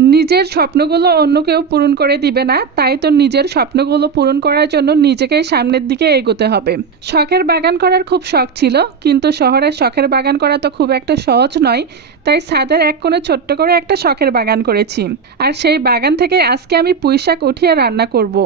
নিজের স্বপ্নগুলো অন্য কেউ পূরণ করে দিবে না, তাই তো নিজের স্বপ্নগুলো পূরণ করার জন্য নিজেকেই সামনের দিকে এগোতে হবে শখের বাগান করার খুব শখ ছিল, কিন্তু শহরের শখের বাগান করা তো খুব একটা সহজ নয়, তাই ছাদের এক কোণে ছোট্ট করে একটা শখের বাগান করেছি আর সেই বাগান থেকে আজকে আমি পুঁই শাক উঠিয়ে রান্না করব।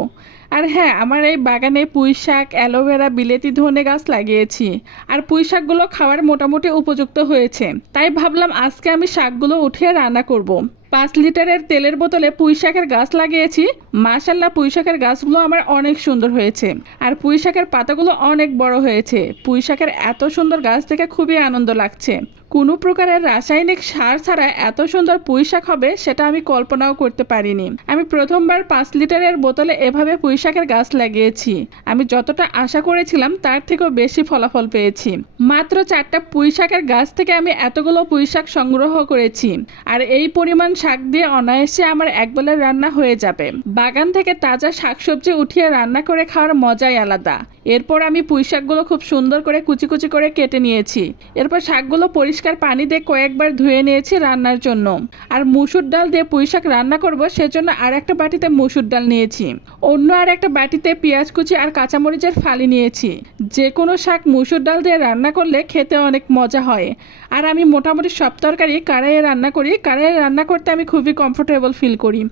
আর হ্যাঁ আমার এই বাগানে পুঁই শাক, অ্যালোভেরা, বিলেতি, ধনে গাছ লাগিয়েছি আর পুঁই শাকগুলো খাওয়ার মোটামুটি উপযুক্ত হয়েছে, তাই ভাবলাম আজকে আমি শাকগুলো উঠিয়ে রান্না করব। পাঁচ লিটারের তেলের বোতলে পুঁইশাকের গাছ লাগিয়েছি। মাশাল্লাহ, পুঁইশাকের গাছগুলো আমার অনেক সুন্দর হয়েছে। আর পুঁইশাকের পাতাগুলো অনেক বড় হয়েছে। পুঁইশাকের এত সুন্দর গাছ থেকে খুবই আনন্দ লাগছে। কোনো প্রকারের রাসায়নিক সার ছাড়া এত সুন্দর পুঁই শাক হবে সেটা আমি কল্পনাও করতে পারিনি। আমি প্রথমবার পাঁচ লিটারের বোতলে এভাবে পুঁই শাকের গাছ লাগিয়েছি। আমি যতটা আশা করেছিলাম তার থেকেও বেশি ফলাফল পেয়েছি। মাত্র চারটা পুঁই শাকের গাছ থেকে আমি এতগুলো পুঁই শাক সংগ্রহ করেছি। আর এই পরিমাণ শাক দিয়ে অনায়াসে আমার একবেলার রান্না হয়ে যাবে। বাগান থেকে তাজা শাকসবজি উঠিয়ে রান্না করে খাওয়ার মজাই আলাদা। এরপর আমি পুঁই শাকগুলো খুব সুন্দর করে কুচি কুচি করে কেটে নিয়েছি। এরপর শাকগুলো পরিষ্কার পানি দিয়ে কয়েকবার ধুয়ে নিয়েছি রান্নার জন্য। আর মুসুর ডাল দিয়ে পুঁই শাক রান্না করব সেজন্য আর একটা বাটিতে মুসুর ডাল নিয়েছি। অন্য আর একটা বাটিতে পেঁয়াজ কুচি আর কাঁচামরিচের ফালি নিয়েছি। যে কোনো শাক মুসুর ডাল দিয়ে রান্না করলে খেতে অনেক মজা হয়। আর আমি মোটামুটি সব তরকারি কড়াইয়ে রান্না করি। কড়াইয়ে রান্না করতে আমি খুবই কমফোর্টেবল ফিল করি।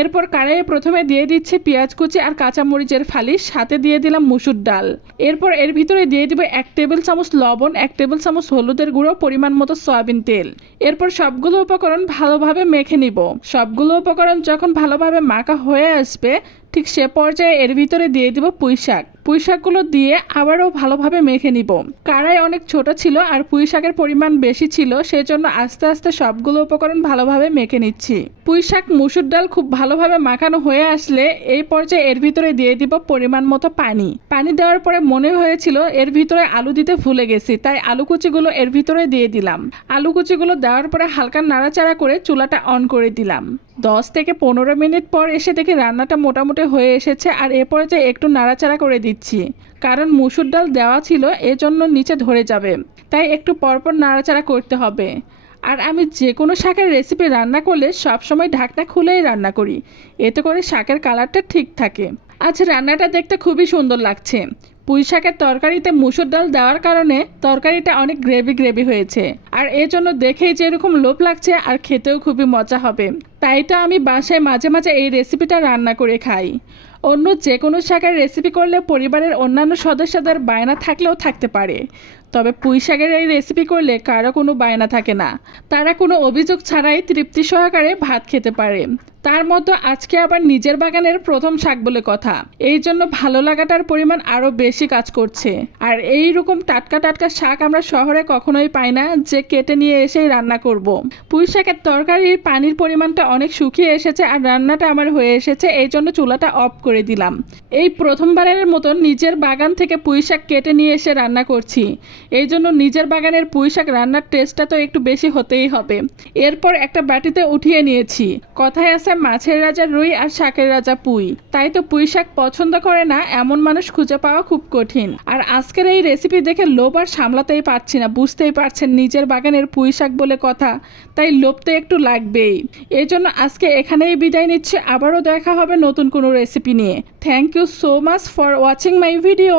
এরপর কড়াইয়ে প্রথমে দিয়ে দিচ্ছি পেঁয়াজ কুচি আর কাঁচামরিচের ফালি সাথে দিয়ে দিলাম মুসুর ডাল। এরপর এর ভিতরে দিয়ে দিব এক টেবিল চামচ লবণ, এক টেবিল চামচ হলুদের গুঁড়ো, পরিমাণ মতো সয়াবিন তেল। এরপর সবগুলো উপকরণ ভালোভাবে মেখে নিব। সবগুলো উপকরণ যখন ভালোভাবে মাখা হয়ে আসবে, ঠিক সে পর্যায়ে এর ভিতরে দিয়ে দিব পুঁই শাক পুঁই শাকগুলো দিয়ে আবারও ভালোভাবে মেখে নিব। কড়াই অনেক ছোট ছিল আর পুঁই শাকের পরিমাণ বেশি ছিল, সেজন্য আস্তে আস্তে সবগুলো উপকরণ ভালোভাবে মেখে নিচ্ছি। পুঁই শাক মুসুর ডাল খুব ভালোভাবে মাখানো হয়ে আসলে এই পর্যায়ে এর ভিতরে দিয়ে দিব পরিমাণ মতো পানি। পানি দেওয়ার পরে মনে হয়েছিল এর ভিতরে আলু দিতে ভুলে গেছি, তাই আলু কুচিগুলো এর ভিতরে দিয়ে দিলাম। আলু কুচিগুলো দেওয়ার পরে হালকা নাড়াচাড়া করে চুলাটা অন করে দিলাম। দশ থেকে পনেরো মিনিট পর এসে দেখি রান্নাটা মোটামুটি হয়ে এসেছে আর এরপরে পর্যায়ে একটু নাড়াচাড়া করে দিচ্ছি। কারণ মুসুর ডাল দেওয়া ছিল, এজন্য নিচে ধরে যাবে। তাই একটু পরপর নাড়াচাড়া করতে হবে। আর আমি যে কোনো শাকের রেসিপি রান্না করলে সবসময় ঢাকনা খুলেই রান্না করি। এতে করে শাকের কালারটা ঠিক থাকে। আচ্ছা রান্নাটা দেখতে খুবই সুন্দর লাগছে। পুঁই শাকের তরকারিতে মুসুর ডাল দেওয়ার কারণে তরকারিটা অনেক গ্রেভি গ্রেভি হয়েছে। আর এর জন্য দেখেই যেরকম লোভ লাগছে আর খেতেও খুবই মজা হবে। তাই তো আমি বাসায় মাঝে মাঝে এই রেসিপিটা রান্না করে খাই। অন্য যে কোনো শাকের রেসিপি করলে পরিবারের অন্যান্য সদস্যদের বায়না থাকলেও থাকতে পারে। তবে পুঁই শাকের এই রেসিপি করলে কারও কোনো বায়না থাকে না। তারা কোনো অভিযোগ ছাড়াই তৃপ্তি সহকারে ভাত খেতে পারে। তার মতো আজকে আবার নিজের বাগানের প্রথম শাক বলে কথা। এই জন্য ভালো লাগাটার পরিমাণ আরও বেশি কাজ করছে। আর এই রকম টাটকা টাটকা শাক আমরা শহরে কখনোই পাই না, যে কেটে নিয়ে এসেই রান্না করব। পুঁই শাকের তরকারির পানির পরিমাণটা অনেক শুকিয়ে এসেছে আর রান্নাটা আমার হয়ে এসেছে, এই জন্য চুলাটা অফ করে দিলাম। এই প্রথমবারের মতো নিজের বাগান থেকে পুঁই শাক কেটে নিয়ে এসে রান্না করছি। এই জন্য নিজের বাগানের পুঁই শাক রান্নার টেস্টটা তো একটু বেশি হতেই হবে। এরপর একটা বাটিতে উঠিয়ে নিয়েছি। কথায় আছে মাছের রাজা রুই আর শাকের রাজা পুঁই। তাই তো পুঁই শাক পছন্দ করে না, এমন মানুষ খুঁজে পাওয়া খুব কঠিন। আর আজকের এই রেসিপি দেখে লোভ আর সামলাতেই পারছি না, বুঝতেই পারছেন নিজের বাগানের পুঁই শাক বলে কথা, তাই লোভ তো একটু লাগবেই। এই জন্য আজকে এখানেই বিদায় নিচ্ছে, আবারও দেখা হবে নতুন কোনো রেসিপি নিয়ে। Thank you so much for watching my video